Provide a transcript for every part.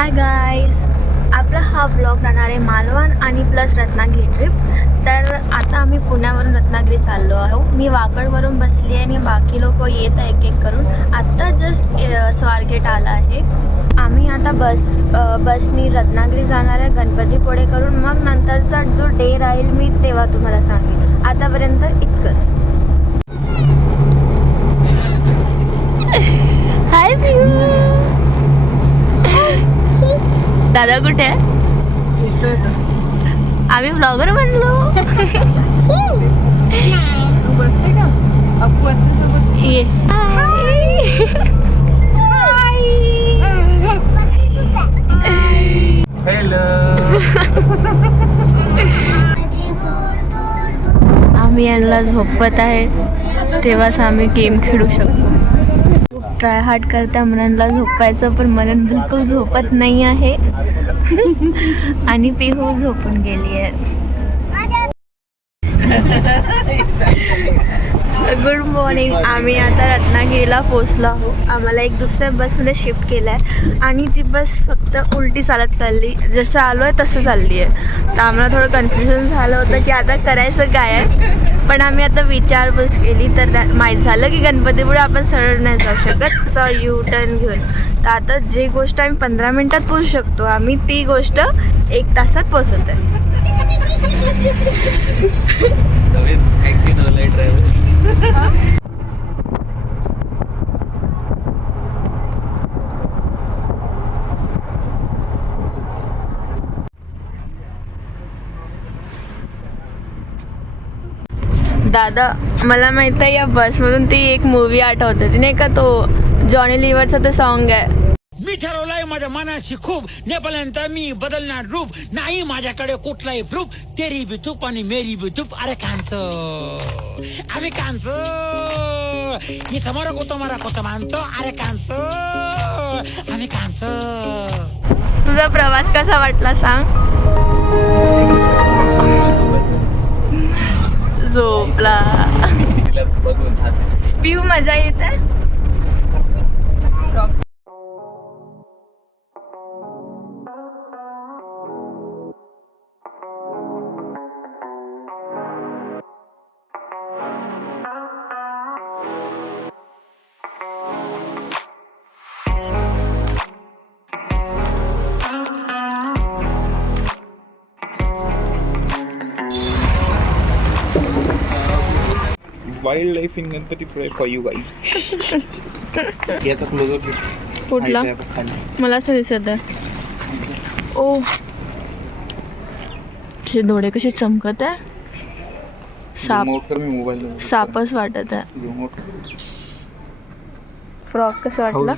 Hi guys, आपला हा vlog राहणार आहे मालवण आणि प्लस रत्नागिरी ट्रिप. तर आता आम्ही पुण्यावरून रत्नागिरी चाललो आहोत. मी वाकडवरून बसली आहे आणि बाकी लोक येत आहे एक एक करून. आत्ता जस्ट स्वारगेट आला आहे. आम्ही आता बसनी रत्नागिरी जाणार आहे गणपतीपुळे करून. मग नंतरचा जो डे राहील मी तेव्हा तुम्हाला सांगेन. आतापर्यंत इतकंच. हाय दादा कुठे आहे? आम्ही ब्लॉगर बनलो. बसते का अप्पू आत्तीसोबत? ये हॅलो. आम्ही यांना झोपत आहे तेव्हाच आम्ही गेम खेळू शकतो. ट्राय हार्ड करता मननला झोपायचं, पण मनन बिलकुल झोपत नाही आहे. आणि पिहू झोपून गेली आहे. Good morning. आम्ही आता रत्नागिरीला पोचलो आहोत. आम्हाला एक दुसऱ्या बसमध्ये शिफ्ट केलं आहे आणि ती बस फक्त उलटी चालत चालली. जसं आलो आहे तसं चालली आहे. तर आम्हाला थोडं कन्फ्युजन झालं होतं की आता करायचं काय आहे. पण आम्ही आता विचारपूस केली तर माहीत झालं की गणपतीपुळे आपण सरळ नाही जाऊ शकत, असं यू टर्न घेऊन. तर आता जी गोष्ट आम्ही 15 मिनटात पोहोचू शकतो, आम्ही ती गोष्ट 1 तासात पोहोचत आहे. दादा, मला माहित आहे या बसमधून ती एक मूवी आठवते, ती नाही का, तो जॉनी लिव्हरचं ते सॉन्ग आहे. मी ठरवलंय माझ्या मनाशी खूप नेपाळ्यांत मी बदलणार रूप नाही माझ्याकडे कुठलाही प्रूफ. तेरी बी तूप आणि मेरी बी तूप. अरे कांच आम्ही कांच इथं मारा कोत मानतो. अरे कांच आम्ही कांच. तुझा प्रवास कसा वाटला सांग? झोपला. पिऊ मजा येते. Wildlife in Ganpatipure for you guys. याचा क्लोजर कुठला? मला असं दिसत आहे. ओ, तुझे डोळे कसे चमकत आहे. सापच वाटत आहे. फ्रॉक कसं वाटलं?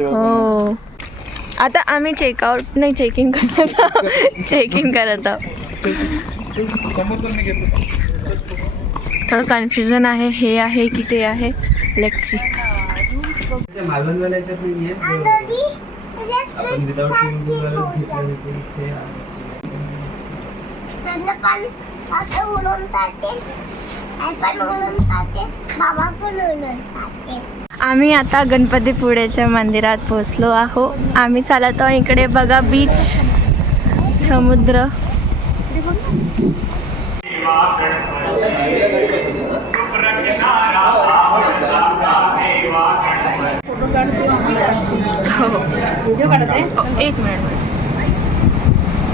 हो. आता आम्ही चेकिंग करत आहोत. थोडं कन्फ्युजन आहे, हे आहे की ते आहे. Let's see. आम्ही आता गणपतीपुळेच्या मंदिरात पोहोचलो आहोत. आम्ही चालत आहोत. इकडे बघा बीच, समुद्र. एक मिनिट बस.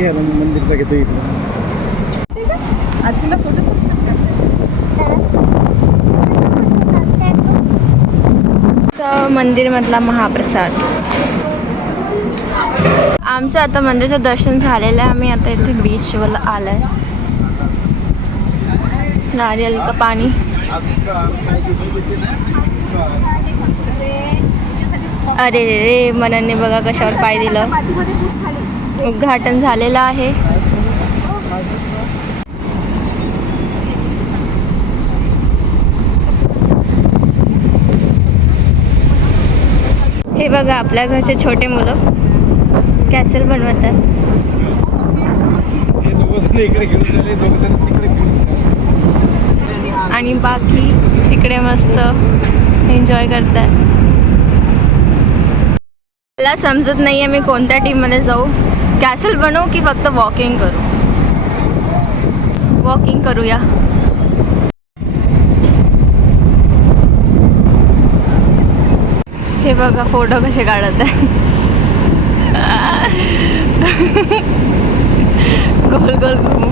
मंदिरचा घेतो मंदिरमधला महाप्रसाद. आमचं आता मंदिराचं दर्शन झालेलं आहे. आम्ही आता इथे बीचवर आलं आहे. नारियल का पाणी. अरे रे, मननने बघा कशावर पाय दिलं. उद्घाटन झालेलं आहे. हे बघा आपल्या घरचे छोटे मुलं कॅसल बनवतात. आणि बाकी तिकडे मस्त एन्जॉय करतात. मला समजत नाही आहे मी कोणत्या टीममध्ये जाऊ. कॅसल बनवू की फक्त वॉकिंग करू. वॉकिंग करूया. हे बघा फोटो कसे काढत आहे. गोल गोल घुमू.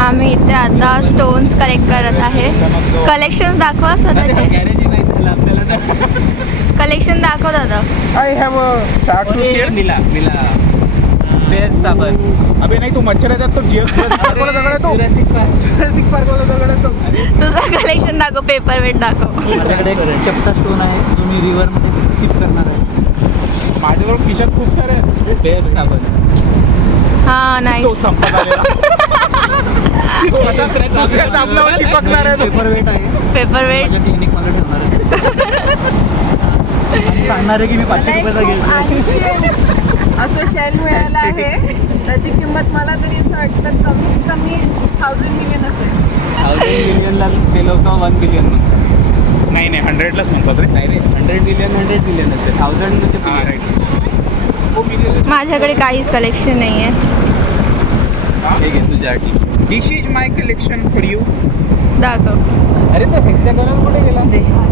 आम्ही इथे आता स्टोन्स कलेक्ट करत आहे. कलेक्शन दाखवा स्वतःचे. कलेक्शन दाखव दादा. I have a shark tooth here. मिला बेस्ट साबण. अबे नाही तो मच्छर आहे तो Jurassic Park वाला दगड आहे तो. Jurassic Park वाला दगड आहे तो. तुझं कलेक्शन दाखव. पेपर वेट दाखव. माझ्याकडे एक चपटा स्टोन आहे जो मी रिव्हर मध्ये स्किप करणार आहे. माझ्याजवळ खिशात खूप सारे आहेत. बेस्ट साबण. हा तो नाईस. संपत आलेला. तो आता दुसऱ्या साबणावर चिपकणार आहे तो. पेपर वेट आहे. Paper weight. माझ्या टेक्निक मध्ये ठेवणार आहे. आणि सांगणार आहे की मी 500 रुपयाचा घेतला. असं शेल मिळालं आहे. त्याची किंमत मला तरी असं वाटतं कमीत कमी 1000 मिलियन असेल. 1000 मिलियनला केलं होतं 1 बिलियन. नाही 100लाच म्हणतात रे. नाही रे 100 बिलियन असेल. 1000 म्हणजे हा राईट. माझ्याकडे काहीच कलेक्शन नाही आहे. हे घे तुझ्यासाठी. This is my collection for you. दाखव. अरे तो हेक्सागोनल कुठे गेला?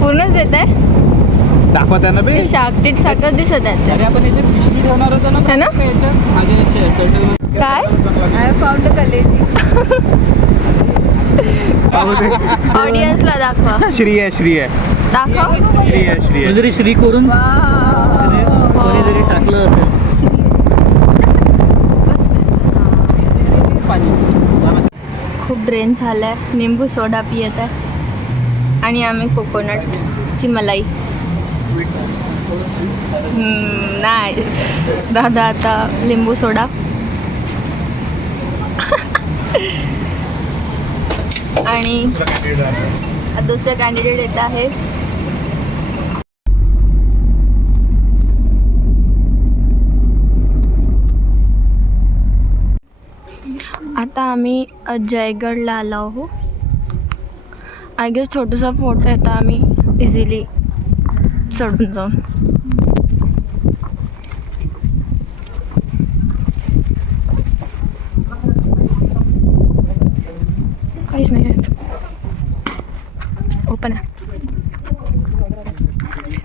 पूर्णच देत आहे. दाखवा त्यांना बे. शार्कटीट साखर दिसत आहे. अरे आपण याच्यात पिशवी ठेवणार होतो ना. है ना? याच्यात माझ्या टोटल काय आय फाउंड अ कलेजी. ऑडियन्सला दाखवा. श्री आहे. दाखव. श्री आहे. जरी श्री करून कोणीतरी टाकलं असेल पाणी. खूप ड्रेन झालं आहे. निंबू सोडा पियत आहे आणि आम्ही कोकोनटची मलाई. नाईस. दादा आता लिंबू सोडा. आणि दुसरे कॅन्डिडेट येत आहे. आता आम्ही जयगडला आलो आहोत. आय गेस छोटूसा फोटो आहे. आता आम्ही इझिली चढून जाऊन. काहीच नाही आहेत. ओपन आहे.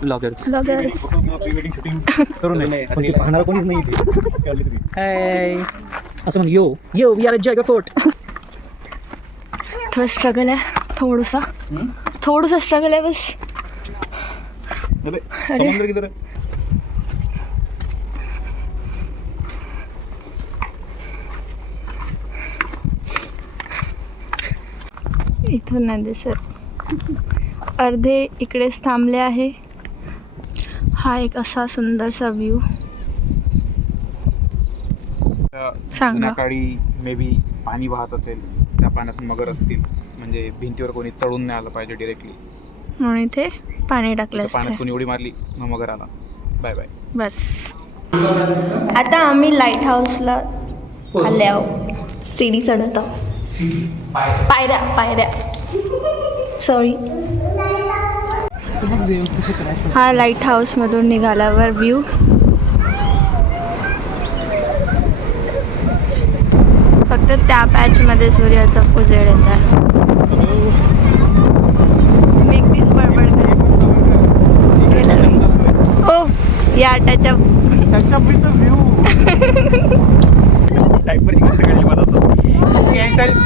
ब्लॉगर्स. ब्लॉगर्स. पाहणार कोणीच नाही. हाय असं म्हण. Yo we are at Jaigad fort. थोडं स्ट्रगल आहे. थोडंसं स्ट्रगल आहे बस. अरे समुद्र किधर है? इथं नाही दिसत. अर्धे इकडेच थांबले आहे. हा एक असा सुंदरसा व्ह्यू. सांगा. जुन्या काळी मे बी पाणी वाहत असेल. त्या पाण्यात मगर असतील. म्हणजे भिंतीवर कोणी चढून नाही आलं पाहिजे डिरेक्टली. म्हणून इथे पाणी टाकलं पाण्यात असतं. कोणी उडी मारली मग मगर आला. Bye bye. बस. आता आम्ही लाईट हाऊसला आले आहोत. सीडी चढत आहोत. पायऱ्या सॉरी. हा लाईट हाऊसमधून निघाल्यावर व्ह्यू. फक्त त्या पॅचमध्ये सूर्याचा उजेड येत आहे. मी एकटीच बडबड केलं. ओ या त्याच्या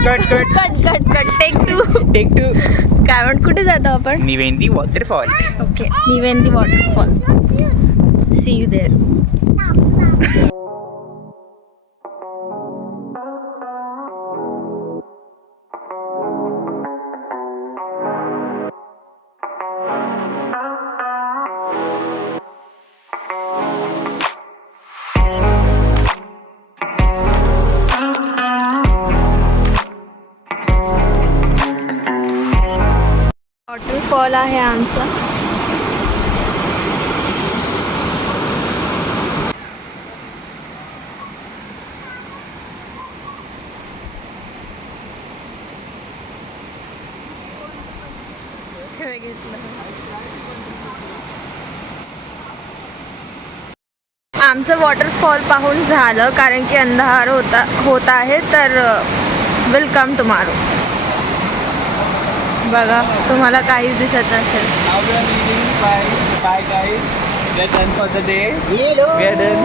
कट. Take to. काय म्हणत कुठे जातो आपण? Nivendi waterfall. Okay. Nivendi waterfall. See you there. Waterfall आहे आमचा. एन्जॉय घेतला. आमचं वॉटरफॉल पाहून झालं कारण की अंधार होत आहे, तर विल कम टुमारो. बघा तुम्हाला काहीच दिसत नसेल. Now we are leaving. Bye guys. We are done for the day. We are done.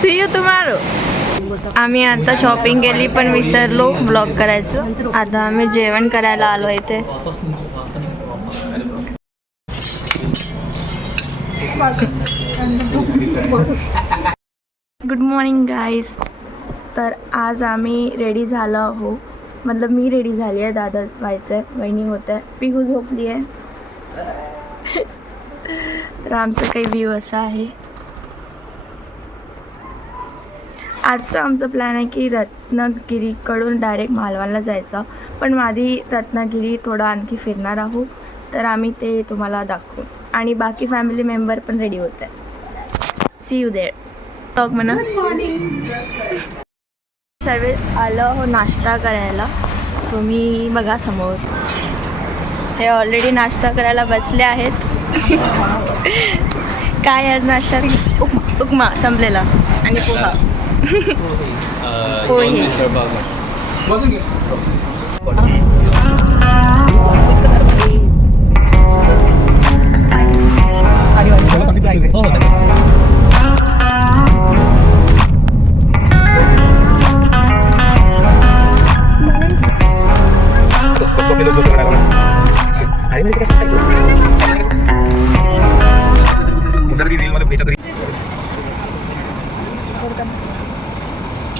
See you tomorrow. आम्ही आता शॉपिंग केली पण विसरलो ब्लॉग करायचं. आता आम्ही जेवण करायला आलो इथे. Good morning guys. तर आज आम्ही रेडी झालो आहो. मतलब मी रेडी झाली आहे, दादा व्हायचं आहे, वहिनी होत आहे, पिहू झोपली आहे. तर आमचं काही व्ह्यू असा आहे. आजचा आमचा प्लॅन आहे की रत्नागिरीकडून डायरेक्ट मालवणला जायचं, पण आधी रत्नागिरी थोडं आणखी फिरणार आहोत. तर आम्ही ते तुम्हाला दाखवू आणि बाकी फॅमिली मेंबर पण रेडी होत आहे. C you there. टॉक म्हणा. सर्व आलं हो नाश्ता करायला. तुम्ही बघा समोर हे ऑलरेडी नाश्ता करायला बसले आहेत. काय आज नाश्ता? उपमा संपलेला आणि पोहा. पोहे.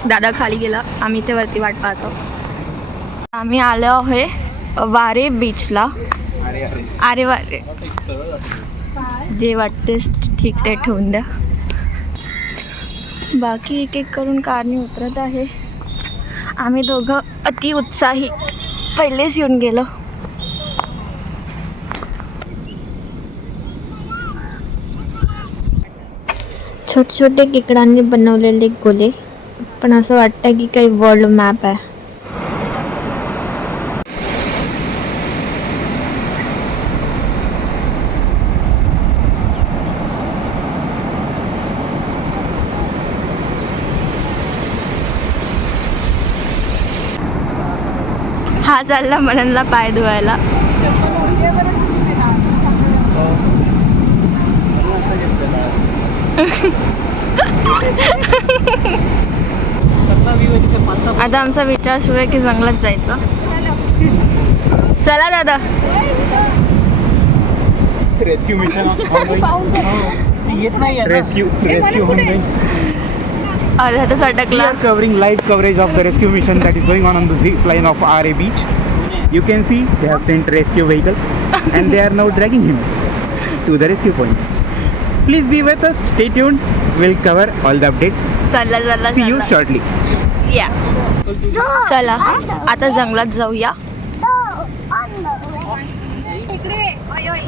दादा खाली गेला, आम्ही ते वरती वाट पाहतो. आम्ही आलो आहे वारे बीचला. अरे वारे, जे वाटतेस ठीक ते ठेवून द्या. बाकी एक एक करून कारने उतरत आहे. आम्ही दोघं अति उत्साही पहिलेच येऊन गेलो. छोटे छोटे केकडांनी बनवलेले गोले, पण असं वाटतं की काही वर्ल्ड मॅप आहे. हा चालला मननला पाय धुवायला. आता आमचा विचार सुरू आहे की जंगलात जायचं. चला दादा. रेस्क्यू मिशन येत नाही. रेस्क्यू अर्धा तास अटकला. covering live coverage of the rescue mission that is going on the zip line of RA beach. You can see they have sent rescue vehicle and they are now dragging him to the rescue point. Please be with us, stay tuned, we'll cover all the updates. चला See you shortly. या चला आता जंगलात जाऊया.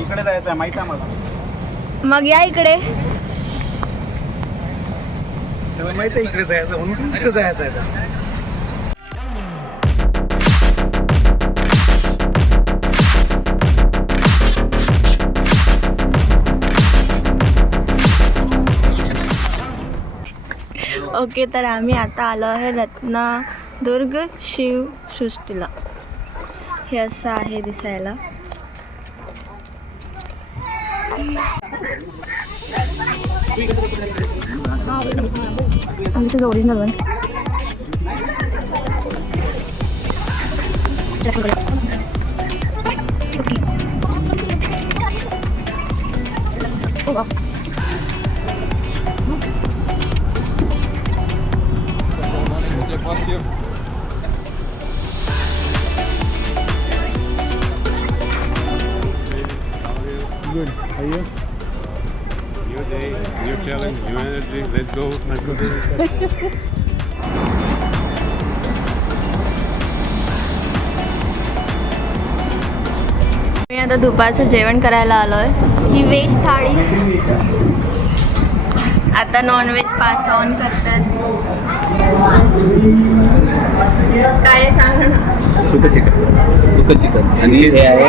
इकडे जायचं आहे माहिती आहे मला. मग या इकडे. माहिती आहे इकडे जायचं म्हणून इकडे जायचं आहे. ओके, तर आम्ही आता आलो आहे रत्नादुर्ग शिवसृष्टीला. हे असं आहे दिसायला. This is original one. Good. Are you? New day, new challenge, new energy. Let's go, my brother. मी आता दुपारचं जेवण करायला आलो आहे. ही व्हेज थाळी. आता नॉनव्हेज पास ऑन करतात. काय सांग ना. सुकं चिकन. सुकं चिकन आणि हे आहे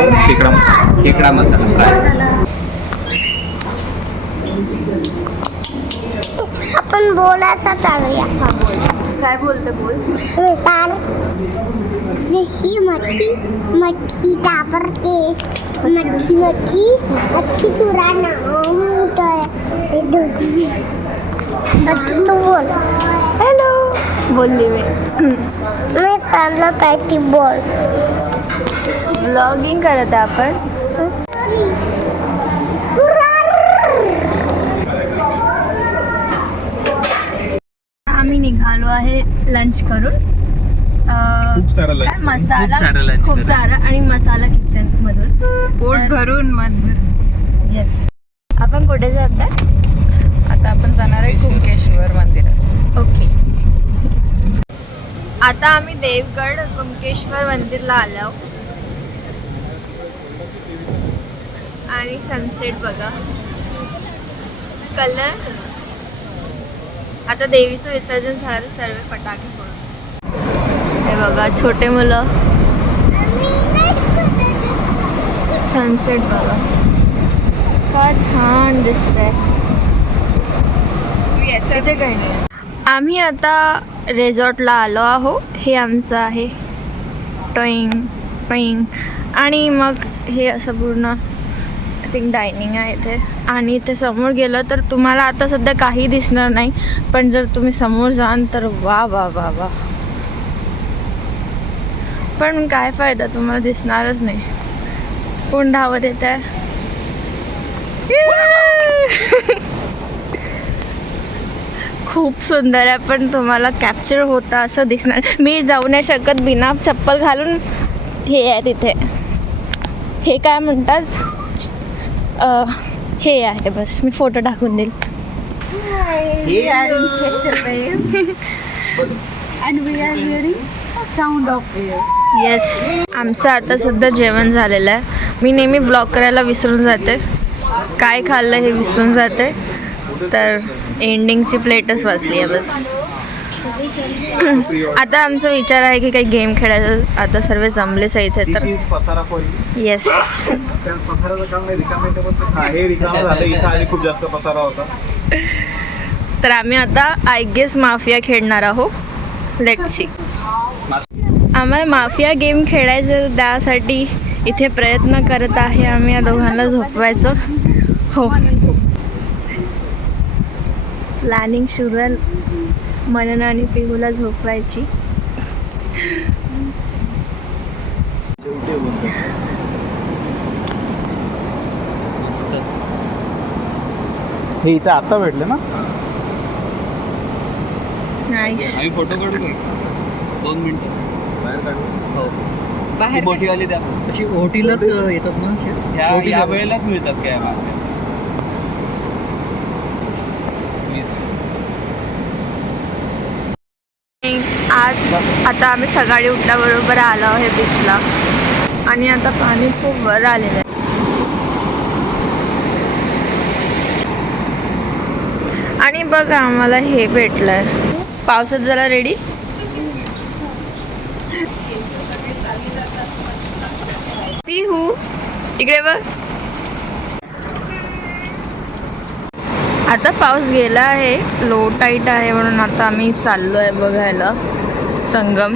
खेकडा मसाला फ्राय. आपण बोलायचं चालूया. काय बोलते बोल. तर जशी मच्छी मच्छी तापरते मच्छी मच्छी मच्छी तुरा नाम तू बोल. हॅलो बोलली मी. मी सांगलं काय ती बोल. ब्लॉगिंग करत आहे आपण. आम्ही निघालो आहे लंच करून. खूप सारा काय मसाला खूप सारं lunch खूप करून. सारं आणि मसाला किचन मधून पोट भरून मन भरून. येस. आपण कुठे जात आहे. आता आपण जाणार आहे कुंकेश्वर मंदिरात. ओके. आता आम्ही देवगड कुंकेश्वर मंदिरला आलो आणि सनसेट बघा. कलर. आता देवीचं विसर्जन झालं. सर्व फटाके फोडून. हे बघा छोटे मुलं. सनसेट बघा फार छान दिसतंय. इथे काही नाही. आम्ही आता रिसॉर्टला आलो आहो. हे आमचं आहे टॉईंग टॉईंग. आणि मग हे असं पूर्ण आय थिंक डायनिंग आहे इथे. आणि इथे समोर गेलं तर तुम्हाला आता सध्या काही दिसणार नाही, पण जर तुम्ही समोर जाल तर वा वा वा वा. पण काय फायदा, तुम्हाला दिसणारच नाही. कोण धावत येत आहे. खूप सुंदर आहे, पण तुम्हाला कॅप्चर होता असं दिसणार. मी जाऊ नाही शकत बिना चप्पल घालून. हे आहे तिथे, हे काय म्हणतात, हे आहे. बस मी फोटो टाकून देईल. येस. आमचं आता सध्या जेवण झालेलं आहे. मी नेहमी ब्लॉग करायला विसरून जाते, काय खाल्लं हे विसरून जाते. तर एंडिंगची प्लेटच वाचली आहे बस. आता आमचा विचार आहे की काही गेम खेळायचं. आता सर्व जमलेच आहे इथे. तर येस. खूप जास्त पसारा होता. तर आम्ही आता आय गेस माफिया खेळणार आहोत. Let's see. आम्हाला माफिया गेम खेळायचं, त्यासाठी इथे प्रयत्न करत आहे आम्ही या दोघांना झोपवायचं. हो, प्लॅनिंग सुरू आहे मनन आणि पिहूला झोपवायची. हे इथं आता भेटलं ना. नाईस. आम्ही फोटो काढू का 2 मिनिटं बाहेर काढू. हो. बाहेर मोठीवाली द्या. अशी ओटीलाच येतात ना. ह्या वेळेलाच मिळतात काय मासे. आज आता आम्ही सकाळी उठल्याबरोबर आलो आहे बीचला. आणि आता पाणी खूप वर आलेलं आहे. आणि बघा आम्हाला हे भेटलंय. पावसात जरा रेडी. पिहू इकडे बघ. आता पाऊस गेला आहे, लो टाईट आहे, म्हणून आता आम्ही चाललो आहे बघायला संगम.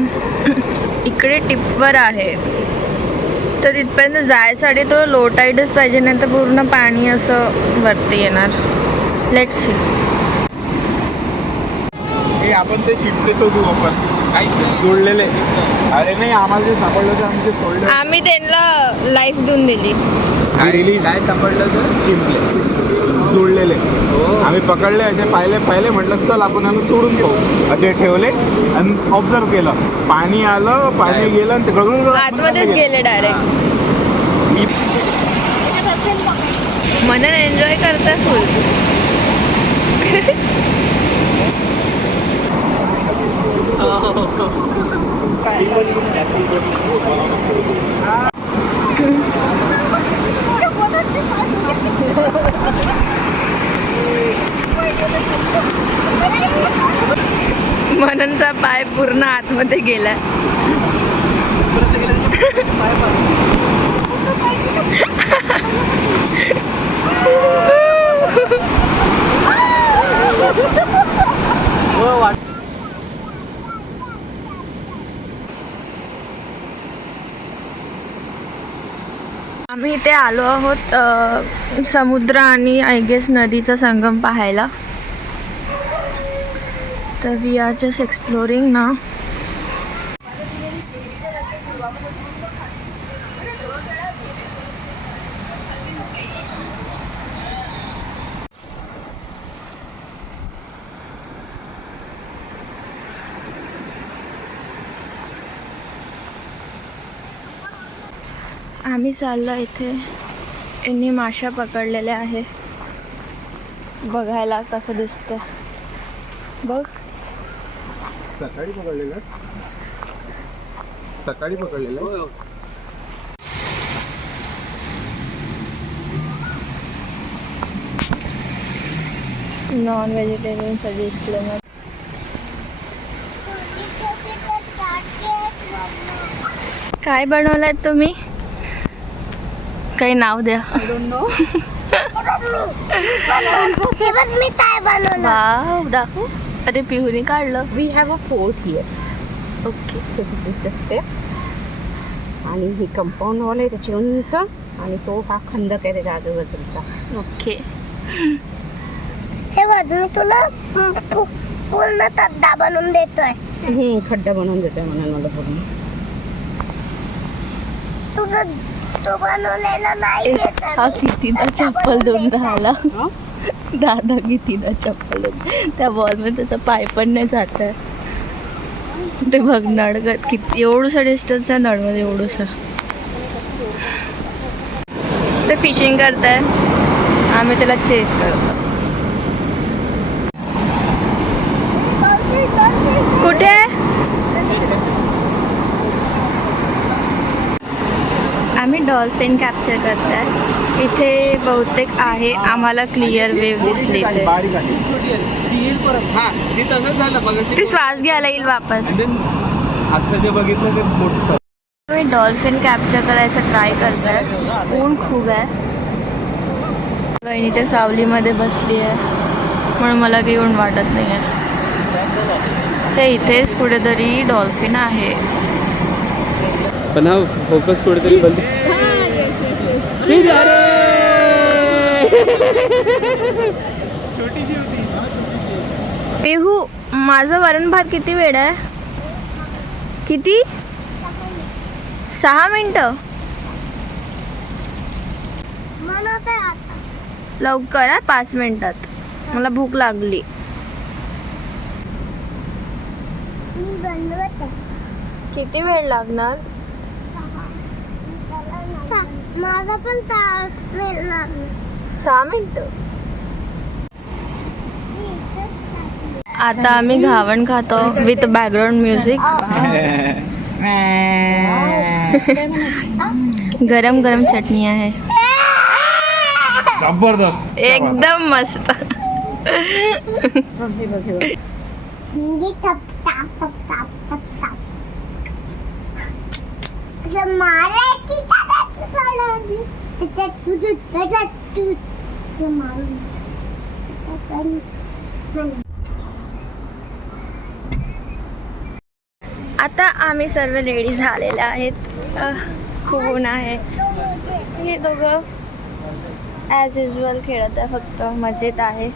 इकडे टिपवर आहे, तर तिथपर्यंत जायसाठी थोडं लो टाईटच पाहिजे, नाही तर पूर्ण पाणी असं वरती येणार. Let's see. हे आपण ते शिफ्ट शोधू आपण काही जोडलेले. अरे नाही, आम्हाला जे सापडलं तर आम्ही ते सोडलं. आम्ही त्यांना लाईफ देऊन दिली. काय सापडलं तर शिंपले जोडलेले आम्ही पकडले. असे पाहिले म्हटलं चल आपण आम्ही सोडून पाहू. असे ठेवले आणि ऑब्झर्व केलं. पाणी आलं, पाणी गेलं आणि ते गळून आतमध्येच गेले डायरेक्ट. मनन एन्जॉय करतात फुल. मननचा पाय पूर्ण आतमध्ये गेलाय. आम्ही इथे आलो आहोत समुद्र आणि आय गेस नदीचा संगम पाहायला. तर वी आर जस्ट एक्सप्लोरिंग ना. आम्ही चाललो इथे. यांनी माशा पकडलेल्या आहे. बघायला कसं दिसतं बघ. सकाळी पकडलेलं. Non vegetarian disclaimer. काय बनवलाय तुम्ही? काही नाव द्या. मी काय बनवलं? वाव दाखवू. अरे पिहूने काढलं. We have a fort here. Okay. So this is the steps. आणि ही कंपाऊंड वॉल आहे त्याची उंच, आणि तो हा खंदक आहे त्याच्या आजूबाजूचा. ओके. हे बघ मी तुला पूर्ण तद्दा बनवून देतोय. खड्डा बनवून देतोय म्हणून मला पूर्ण. तुझं तू बनवलेलं नाही घेत. हा कितीदा चप्पल देऊन राहिला. दादा कितीदा चप्पल देऊन. त्या बॉलमध्ये त्याचा पाय पण नाही जात आहे. ते बघ नडगत किती एवढूसा डिस्टन्स आहे नळमध्ये एवढूसा. ते फिशिंग करताय. आम्ही त्याला चेस करतो. कुठे? आम्ही डॉल्फिन कॅप्चर करताय. इथे बहुतेक आहे. आम्हाला क्लिअर वेव दिसली इथे. ती श्वास घ्यायला येईल वापस. आता जे बघितलं ते मोठं. मी डॉल्फिन कॅप्चर करायचा ट्राय करताय. ऊन खूप आहे. वहिनीच्या सावलीमध्ये बसली आहे म्हणून मला काही ऊन वाटत नाही आहे. ते इथेच कुठेतरी डॉल्फिन आहे. पण हा फोकस कुठेतरी बदल. पेहू माझं वरण भात किती वेळ आहे? किती? 6 मिनिटं. लवकर आहे. 5 मिनिटात. मला भूक लागली. मी बनवत आहे. किती वेळ लागणार? माझा पण 6 मिनिटं. आता आम्ही घावण खातो विथ बॅकग्राऊंड म्युझिक. गरम गरम चटणी आहे. जबरदस्त. एकदम मस्त. मारायची सोडवली त्याच्यात मारून. आता आम्ही सर्व रेडी झालेले आहेत. खूप ऊन आहे. हे दोघं ॲज युजल खेळत आहे. फक्त मजेत आहे.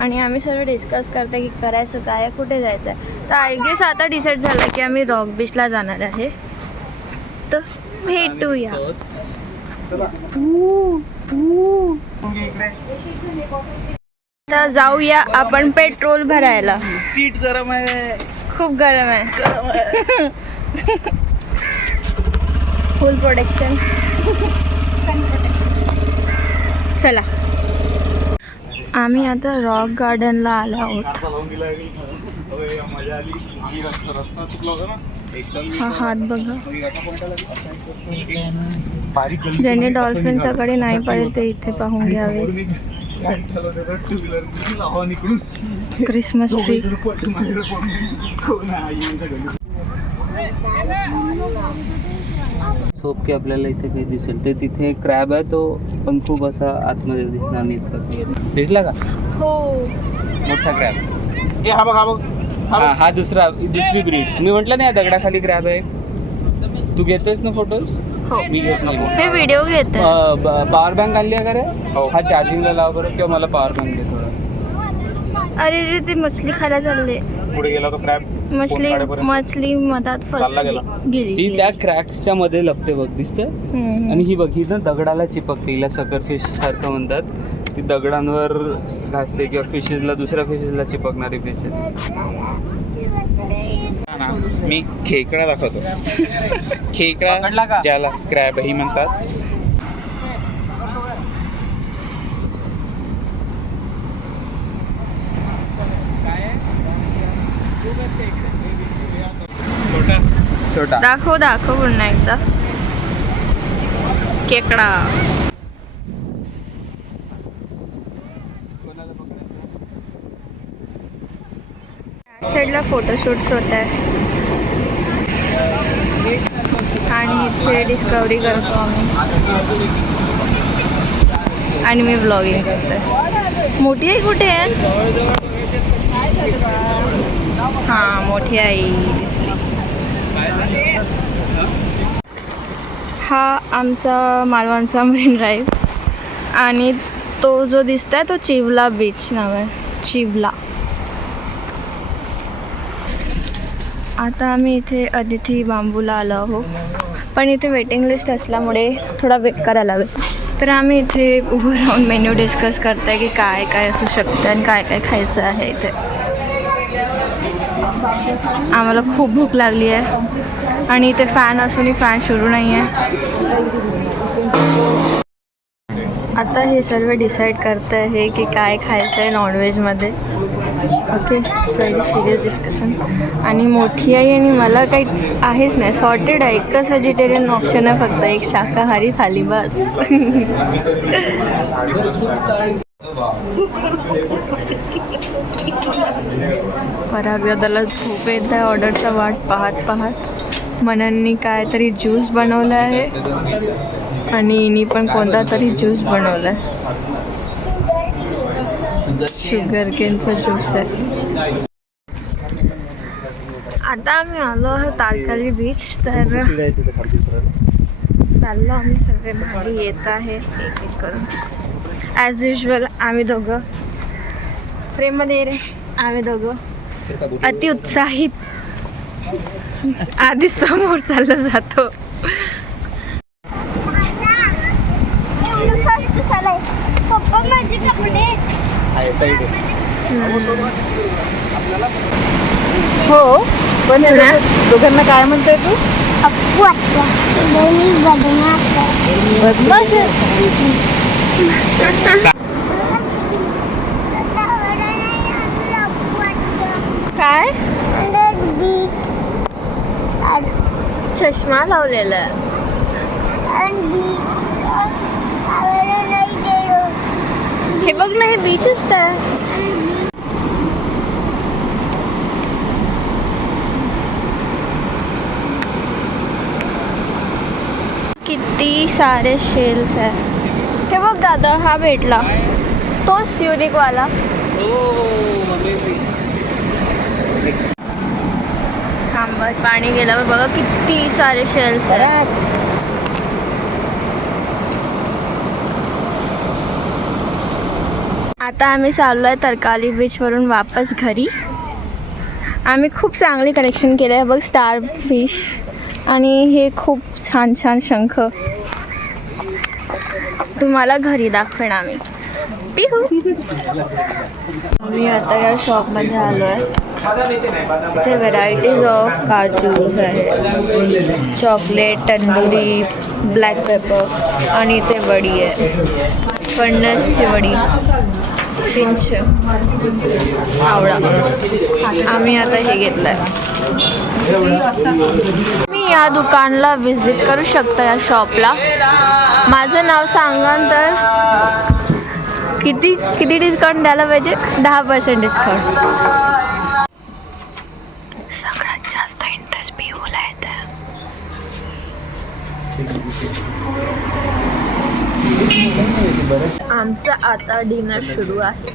आणि आम्ही सर्व डिस्कस करतो की करायचं काय, कुठे जायचं आहे. तर आय गेस आता डिसाईड झालं की आम्ही रॉक बीचला जाणार आहे. तर भेटूया. आता जाऊया आपण पेट्रोल भरायला. सीट गरम आहे. खूप गरम आहे. फुल प्रोटेक्शन. चला. आम्ही आता रॉक गार्डनला आलो आहोत. हा हात बघा. ज्याने डॉल्फिनच्याकडे नाही पाहिजे ते इथे पाहून घ्यावे. Christmas tree. सोप की आपल्याला इथे काही दिसेल ते तिथे क्रॅब आहे तो पण खूप असा आतमध्ये दिसणार नाही इतका. दिसला का? हो. मोठा क्रॅब. हा दुसरी ब्रीड. मी म्हटलं नाही दगडाखाली क्रॅब आहे. तू घेतोस ना फोटोज? हो. मी घेत नाही. मी व्हिडिओ घेते. पॉवर बँक आणली आहे का रे? हा चार्जिंगला लाव बरं किंवा मला पॉवर बँक दे थोडा. अरे रे ते मछली खायला चालले. पुढे गेला तो क्रॅब. मछली मधात फसली गेली. ती त्या क्रॅक्सच्या मध्ये लपते बघ दिसतं. आणि ही बघ ही ना दगडाला चिपकते. हिला सकर फिश सारखं म्हणतात. ती दगडांवर घासते किंवा फिशेसला दुसऱ्या फिशेसला चिपकणारी फिश आहे. मी खेकडा दाखवतो. खेकडा ज्याला क्रॅबही म्हणतात. छोटा दाखव पुन्हा एकदा. खेकडा. साईडला फोटोशूट्स होत आहे आणि इथे डिस्कवरी करतो आम्ही आणि मी ब्लॉगिंग करते. मोठी आई कुठे आहे? हां मोठी आई दिसली. हा आमचा मालवणचा मरीन ड्राईव्ह आणि तो जो दिसतोय तो चिवला बीच नाव आहे. चिवला. आता आम्ही इथे अदिती बांबूला आलो आहोत पण इथे वेटिंग लिस्ट असल्यामुळे थोडा वेट करायला लागेल. तर आम्ही इथे उभं राहून मेन्यू डिस्कस करत आहे की काय काय असू शकतं आणि काय काय खायचं आहे इथे. आम्हाला खूप भूक लागली आहे आणि इथे फॅन असूनही फॅन सुरू नाही आहे. आता हे सर्व डिसाईड करत आहे की काय खायचं आहे नॉनव्हेजमध्ये. Okay sorry serious discussion. आणि मोठी आई आणि मला काहीच आहेच नाही. सॉर्टेड आहे. एकच व्हेजिटेरियन ऑप्शन आहे फक्त. एक शाकाहारी थाली बस. परागदाला झोप येत आहे ऑर्डरचा वाट पाहत. मनननी काय तरी ज्यूस बनवला आहे आणि इनी पण कोणता तरी ज्यूस बनवला आहे. शुगर केनचा ज्यूस आहे. आता आम्ही आलो आहोत तारकर्ली बीच. तर चाललो आम्ही सगळे मागे येत आहे एक एक करून. ॲज युजल आम्ही दोघं फ्रेममध्ये रे. आम्ही दोघं अति उत्साहित आधी समोर चाललं जातो. पप्पा माझे कपडे. हो पण दोघांना काय म्हणताय तू? अप्पू आता बदमाश आहे. काय चष्मा लावलेला आहे. हे बघ ना हे बीच असतं. किती सारे शेल्स आहे. हे बघ दादा हा भेटला तोच युनिकवाला. थांबत पाणी गेल्यावर बघा किती सारे शेल्स आहेत. आता आम्ही चाललो आहे तरकाली बीचवरून वापस घरी. आम्ही खूप चांगली कलेक्शन केलं आहे बघ. स्टार फिश आणि हे खूप छान छान शंख तुम्हाला घरी दाखवेन आम्ही. पिहू. आम्ही आता या शॉपमध्ये आलो आहे. इथे व्हेरायटीज ऑफ काजूज आहेत. चॉकलेट, तंदुरी, ब्लॅक पेपर आणि इथे वडी आहे. फणसची वडी, चिंच, आवळा. आम्ही आता हे घेतलं आहे. मी या दुकानला व्हिजिट करू शकता या शॉपला. माझं नाव सांगाल तर किती किती डिस्काउंट द्यायला पाहिजे? 10% डिस्काउंट. सगळ्यात जास्त इंटरेस्ट पिऊला येतं. आमचं आता डिनर सुरू आहे.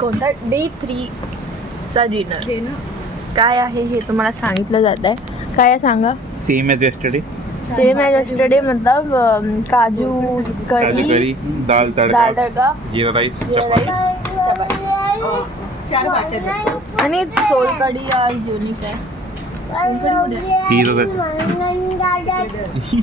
कोणता? डे 3चा डिनर. काय आहे हे तुम्हाला सांगितलं जात आहे. काय आहे सांगा. Same as yesterday. Same as yesterday मतलब काजू करी, दाल दाल तडका, जीरा राइस, आणि सोलकढी आज युनिक आहे. ही